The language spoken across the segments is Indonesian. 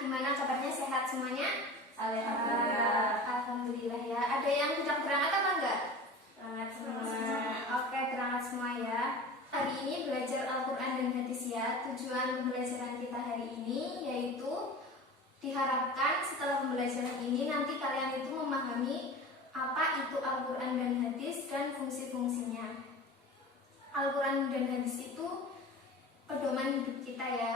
Gimana kabarnya, sehat semuanya? Alhamdulillah. Alhamdulillah ya. Ada yang tidak berangkat apa enggak? Berangkat semua. Oke, berangkat semua ya. Hari ini belajar Al-Quran dan hadis ya. Tujuan pembelajaran kita hari ini yaitu diharapkan setelah pembelajaran ini nanti kalian itu memahami apa itu Al-Quran dan hadis dan fungsi-fungsinya. Al-Quran dan hadis itu pedoman hidup kita ya.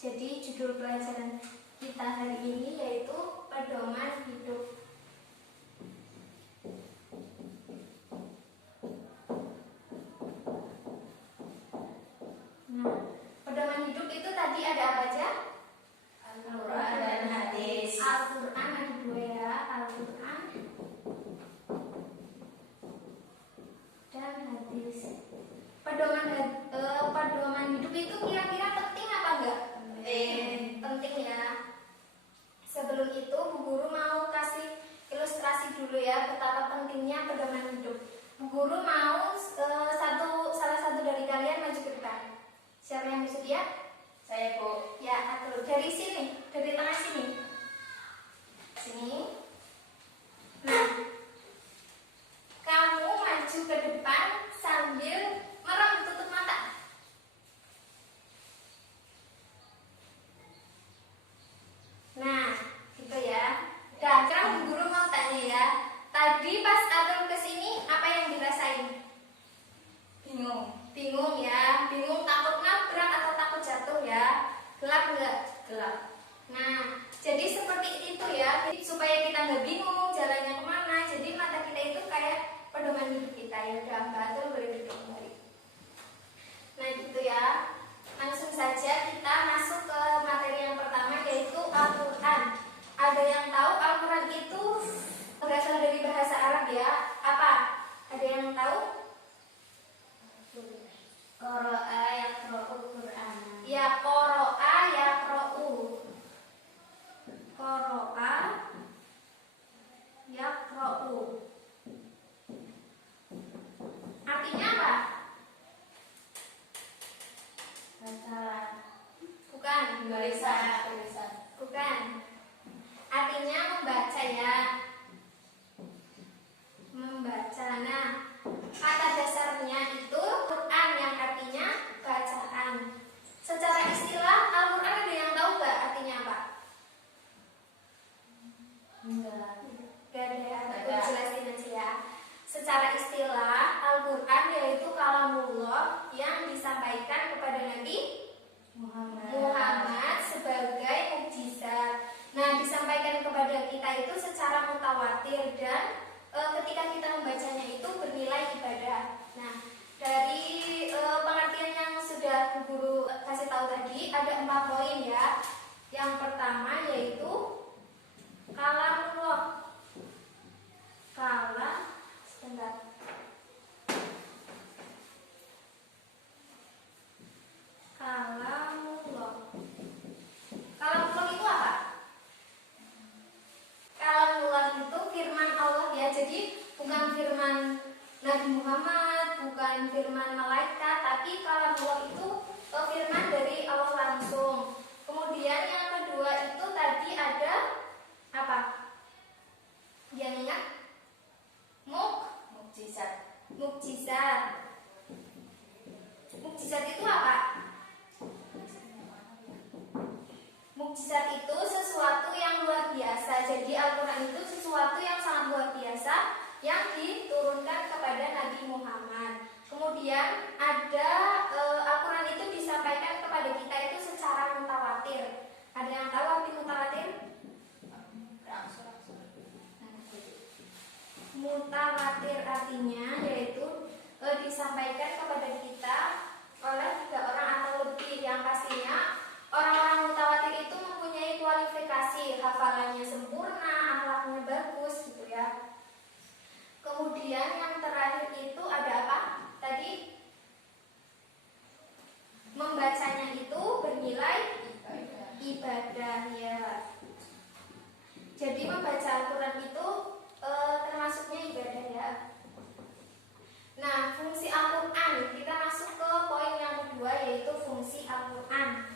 Jadi judul pelajaran kita hari ini yaitu pedoman hidup. Nah, pedoman hidup itu tadi ada apa aja? Al-Quran dan hadis. Al-Quran ada dua ya, Al-Quran dan hadis. Pedoman hidup itu kira-kira penting apa enggak? Penting ya. Sebelum itu Bu Guru mau kasih ilustrasi dulu ya betapa pentingnya pedoman hidup. Bu Guru mau salah satu dari kalian maju ke depan. Siapa yang bisa dia? Saya, Bu. Ya, atur dari sini, dari tengah sini. Sini. Nah, kamu maju ke depan sambil merem, tutup mata. Nah, gitu ya. Nah, sekarang Bu Guru mau tanya ya. Tadi pas atur ke sini apa yang dirasain? Bingung. Bingung ya. Bingung takut nabrak atau takut jatuh ya? Gelap enggak? Gelap. Nah, jadi seperti itu ya. Jadi, supaya kita nggak bingung jalannya kemana. Jadi mata kita itu kayak pedoman hidup kita ya. Udah Mbak tuh boleh duduk kembali. Nah, gitu ya. Langsung saja kita masuk ke materi yang pertama yaitu Al-Quran. Ada yang tahu Al-Quran itu berasal dari bahasa Arab ya? Apa? Ada yang tahu? Qara'a yaqra'ul Qur'an. Ya, qara'a yaqra'u. Qara'a yaqra'u. Artinya apa? Bacalah. Bukan. Tulisan. Bukan. Artinya membaca ya. Membaca. Nah, kata dasarnya itu Quran yang artinya bacaan. Secara istilah Al-Quran ada yang tahu nggak artinya apa? Enggak. Gak ada ya, aku jelasin aja ya. Secara istilah Al-Quran yaitu kalamullah yang disampaikan kepada Nabi Muhammad sebagai mukjizat. Nah, disampaikan kepada kita itu secara mutawatir dan ketika kita membacanya itu bernilai ibadah. Nah, dari pengertian yang sudah Bu Guru kasih tahu tadi ada 4 poin ya. Yang pertama yaitu kalamullah. Sebentar. Kalamullah. Kalamullah itu apa? Kalamullah itu firman Allah ya. Jadi bukan firman Nabi Muhammad, bukan firman malaikat, tapi kalamullah itu firman dari Allah langsung. Kemudian yang kedua itu tadi ada apa? Yang ingat? Mukjizat. Mukjizat. Mukjizat itu apa? Mukjizat itu sesuatu yang luar biasa. Jadi Al-Quran itu sesuatu yang sangat luar biasa yang diturunkan kepada Nabi Muhammad. Kemudian ada Al-Quran itu disampaikan kepada kita itu secara mutawatir. Ada yang tahu arti mutawatir? Mutawatir artinya yaitu disampaikan kepada kita oleh 3 orang atau lebih. Yang pastinya orang-orang mutawatir itu mempunyai kualifikasi, hafalannya sempurna, akhlaknya bagus gitu ya. Kemudian yang terakhir itu ada apa? Tadi membacanya itu bernilai ibadah ya. Jadi membaca Al-Quran itu termasuknya ibadah ya. Nah, fungsi Al-Quran, kita masuk ke poin yang kedua yaitu fungsi Al-Quran.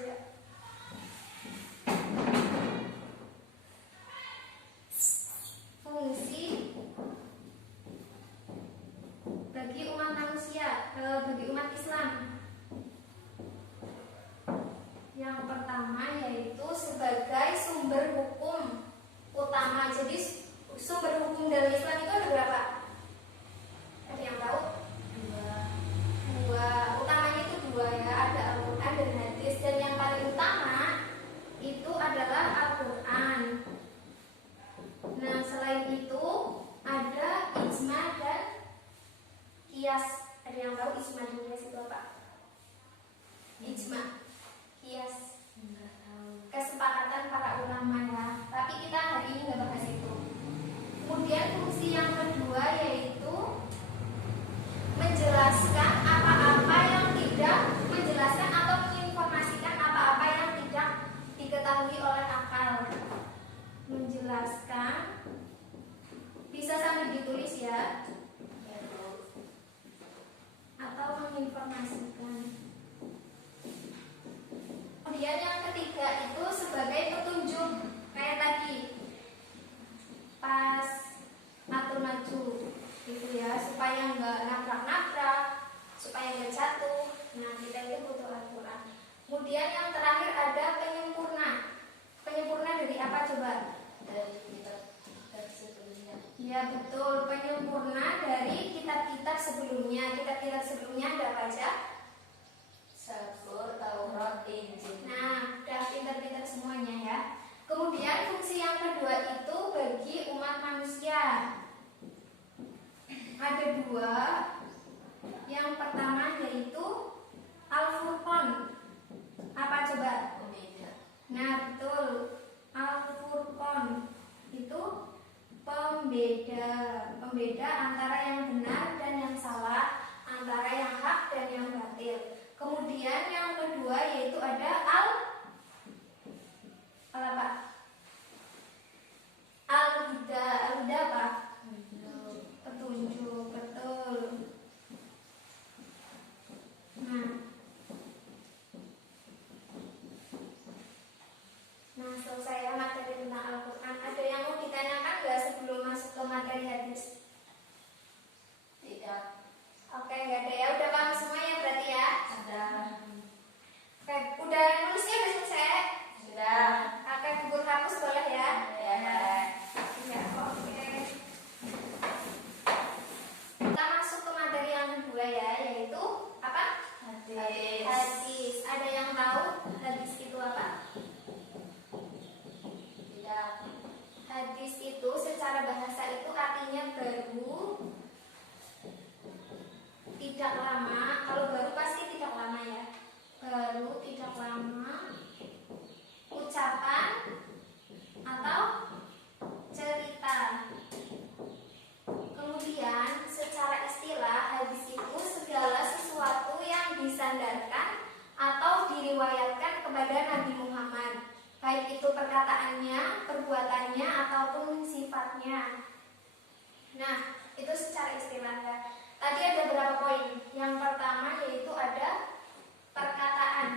manusia. Fungsi bagi umat manusia, bagi umat Islam. Yang pertama yaitu sebagai sumber hukum utama. Jadi sumber hukum dalam Islam itu ada berapa? Ada yang tahu? Dua. Utamanya itu dua ya, ada Al-Quran dan hadis. Dan yang paling utama itu adalah Al-Quran. Nah, selain itu ada ijma dan qiyas. Ada yang tahu ijma dan qiyas itu apa? Ijma, qiyas, kesepakatan para ulama ya. Tapi kita hari ini nggak bahas itu. Kemudian fungsi yang kedua yaitu menjelaskan apa-apa yang tidak, menjelaskan atau menginformasikan apa-apa yang tidak diketahui oleh akal. Menjelaskan, bisa sambil ditulis ya, atau menginformasikan. Kemudian yang ketiga itu sebagai petunjuk, kayak tadi pas atur maju gitu ya, supaya nggak nabrak-nabrak, supaya nggak jatuh. Nah, kita itu butuh Al-Quran. Kemudian yang terakhir ada penyempurna. Penyempurna dari apa coba? Dari kitab sebelumnya. Ya betul, penyempurna dari kitab-kitab sebelumnya. Kitab-kitab sebelumnya ada apa aja? Zabur, Taurat, Injil. Nah, udah pintar-pintar semuanya ya. Kemudian fungsi yang kedua itu bagi umat manusia. Ada dua. Yang pertama yaitu Al-Furqan. Apa coba? Pembeda. Nah betul, Al-Furqan itu pembeda. Pembeda antara yang benar dan yang salah, antara yang hak dan yang batil. Kemudian yang kedua yaitu ada apa? Al-Huda. Al-Huda apa? Petunjuk, betul. Nah, selesai ya materi tentang Al-Quran. Ada yang mau ditanyakan nggak sebelum masuk ke materi hadis? Tidak. Oke, nggak ada ya. Udah paham semua ya berarti ya? Ada. Oke, udah nulisnya udah selesai? Sudah. Oke, gugur hapus boleh ya? Ya. Ya, oke. Kita masuk ke materi yang kedua ya, yaitu apa? Hadis. Hadis. Ada yang tahu hadis itu apa? Tidak. Hadis itu secara bahasa itu artinya baru, tidak lama. Kalau baru pasti tidak lama ya. Baru, tidak lama, ucapan atau cerita. Kemudian secara istilah hadis itu segala sesuatu yang disandarkan atau diriwayatkan kepada Nabi Muhammad, baik itu perkataannya, perbuatannya, ataupun sifatnya. Nah, itu secara istilahnya. Tadi ada berapa poin? Yang pertama yaitu ada perkataan.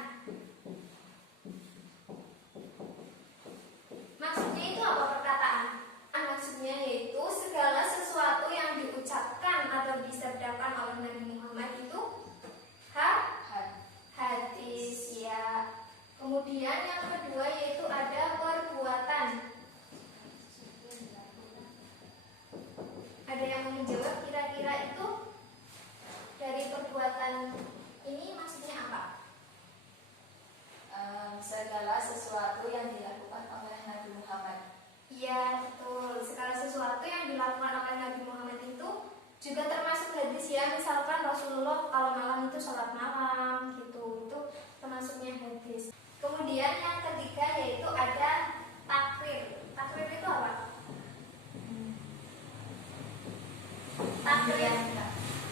Maksudnya itu apa perkataan? Maksudnya yaitu segala sesuatu yang diucapkan atau disabdakan oleh Nabi Muhammad itu hadis ya. Kemudian yang kedua yaitu ada perbuatan. Ada yang mau menjawab kira-kira itu dari perbuatan ini maksudnya apa? Segala sesuatu yang dilakukan oleh Nabi Muhammad. Iya betul. Segala sesuatu yang dilakukan oleh Nabi Muhammad itu juga termasuk hadis ya. Misalkan Rasulullah kalau malam itu sholat malam gitu, itu termasuknya hadis. Kemudian yang ketiga yaitu ada takrir. Takrir itu apa? Takrir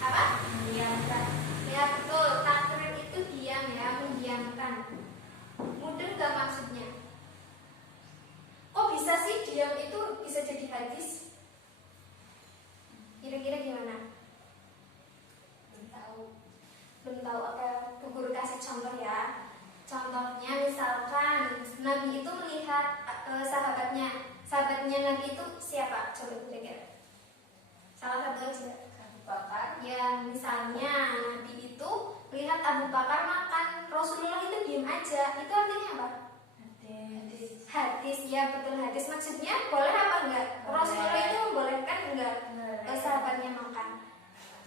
apa? Mendiamkan. Ya betul, takrir itu diam ya, mendiamkan. Mudeng gak maksudnya? Kok bisa sih diam itu bisa jadi hadis? Kira-kira gimana? Belum tahu. Belum tahu. Apa Bu Guru kasih contoh ya? Contohnya melihat sahabatnya Nabi itu siapa? Coba kira-kira. Salah satu aja. Abu Bakar. Ya, misalnya Nabi itu melihat Abu Bakar makan, Rasulullah itu diam aja. Itu artinya apa? Hadis. Hadis, ya betul hadis. Maksudnya boleh apa enggak? Rasulullah itu membolehkan enggak sahabatnya makan?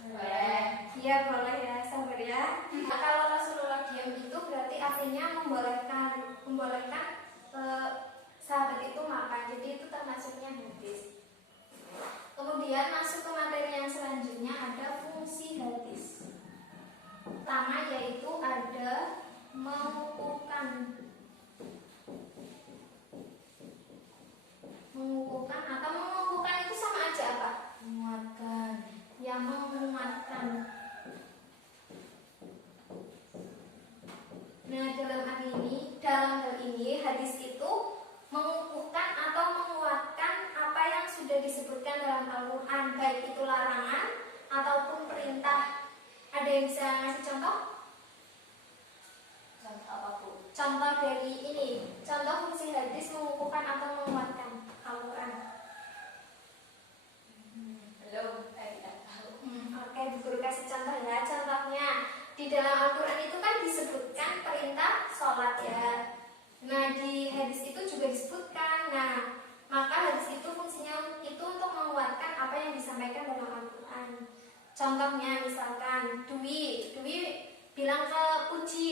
Boleh. Iya boleh ya, sabar ya. Nah, kalau Rasulullah diam itu berarti artinya membolehkan sahabat itu makan. Jadi itu termasuknya hadis. Kemudian masuk ke materi yang selanjutnya, ada fungsi hadis. Pertama yaitu ada mengukuhkan. Mengukuhkan atau mengukuhkan itu sama aja apa? Menguatkan. Yang menguatkan. Nah, dalam hal ini hadis itu mengukuhkan atau menguatkan apa yang sudah disebutkan dalam Al-Quran, baik itu larangan ataupun perintah. Ada yang bisa ngasih contoh? Contoh apa, Bu? Contoh dari ini, contoh fungsi hadis mengukuhkan atau menguatkan Al-Quran. Belum, saya tidak tahu. Oke, Bu Guru kasih contoh ya. Contohnya di dalam Al-Quran itu kan disebutkan perintah sholat ya. Nah, di hadis itu juga disebutkan. Nah, maka hadis itu fungsinya itu untuk menguatkan apa yang disampaikan dalam Al-Quran. Contohnya misalkan Dwi bilang ke Puji,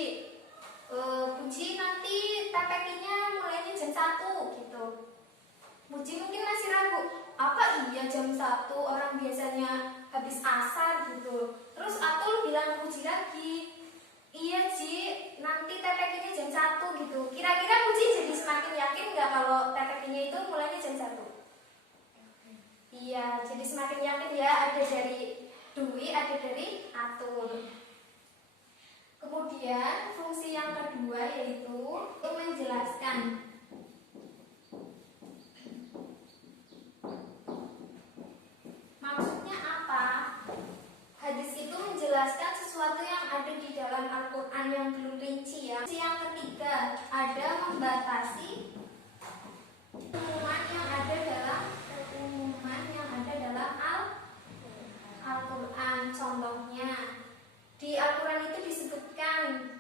Puji nanti TPK-nya mulainya jam 1 gitu. Puji mungkin masih ragu, apa iya jam 1, orang biasanya habis asar gitu. Terus Atul bilang Puji lagi, iya Ji, nanti TPK-nya jam 1 gitu. Kira-kira Puji jadi semakin yakin nggak kalau TPK-nya itu mulainya jam 1? Iya, jadi semakin yakin ya, ada dari Dwi, ada dari Atul. Kemudian fungsi yang kedua yaitu untuk menjelaskan. Maksudnya apa? Hadis itu menjelaskan sesuatu yang ada di dalam Al-Quran yang belum rinci ya. Yang ketiga, ada membatasi umuman yang ada dalam Al-Quran. Contohnya di Al-Quran itu disebutkan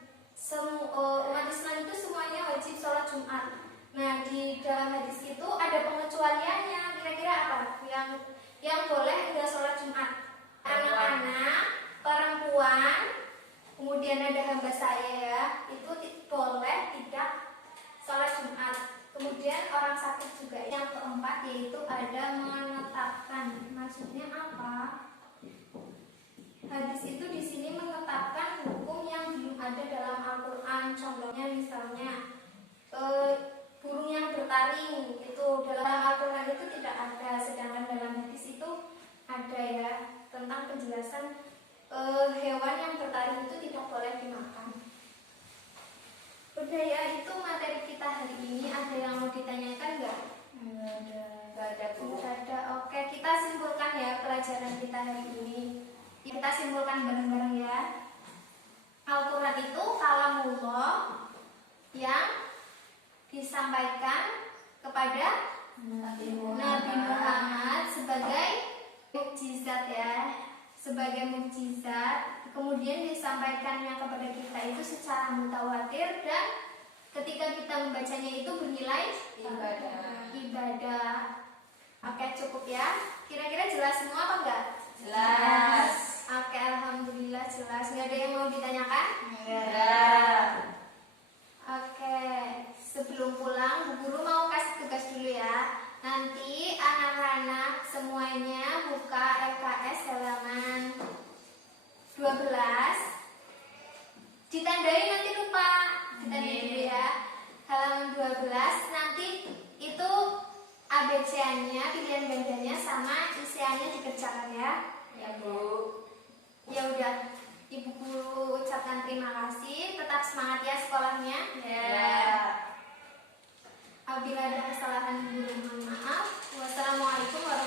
umat Islam itu semuanya wajib sholat Jumat. Nah, di dalam hadis itu ada pengecualiannya. Kira-kira apa yang boleh enggak sholat Jumat? Anak-anak, perempuan, kemudian ada hamba saya ya, itu boleh tidak sholat Jumat. Kemudian orang sakit juga. Yang keempat yaitu ada menetapkan. Maksudnya apa? Hadis itu di sini menetapkan hukum yang belum ada dalam Al-Quran. Contohnya misalnya burung yang bertaring itu dalam Al-Quran itu tidak ada, sedangkan dalam hadis itu ada ya, tentang penjelasan hewan yang bertaring itu tidak boleh dimakan. Udah ya, itu materi kita hari ini. Ada yang mau ditanyakan nggak? Nggak ada, Bu. Nggak ada. Oke, kita simpulkan ya pelajaran kita hari ini. Kita simpulkan bareng-bareng ya. Al-Quran itu kalamullah yang disampaikan kepada Nabi Muhammad sebagai mukjizat ya, sebagai mukjizat. Kemudian disampaikannya kepada kita itu secara mutawatir, dan ketika kita membacanya itu bernilai ibadah. Oke, cukup ya. Kira-kira jelas semua apa enggak? Jelas. Oke, alhamdulillah jelas. Nggak ada yang mau ditanyakan? Enggak. Oke, sebelum pulang Bu Guru mau kasih tugas dulu ya. Nanti anak-anak semuanya buka LKS halaman 12. Ditandai nanti lupa. Ditandai dulu ya. Halaman 12 nanti itu ABC-nya, pilihan gandanya sama isiannya dikerjakan ya. Ya, Bu. Ya udah, Ibu Guru ucapkan terima kasih. Tetap semangat ya sekolahnya. Ya. Apabila ada kesalahan, Ibu Guru mohon maaf. Wassalamualaikum warahmatullahi wabarakatuh.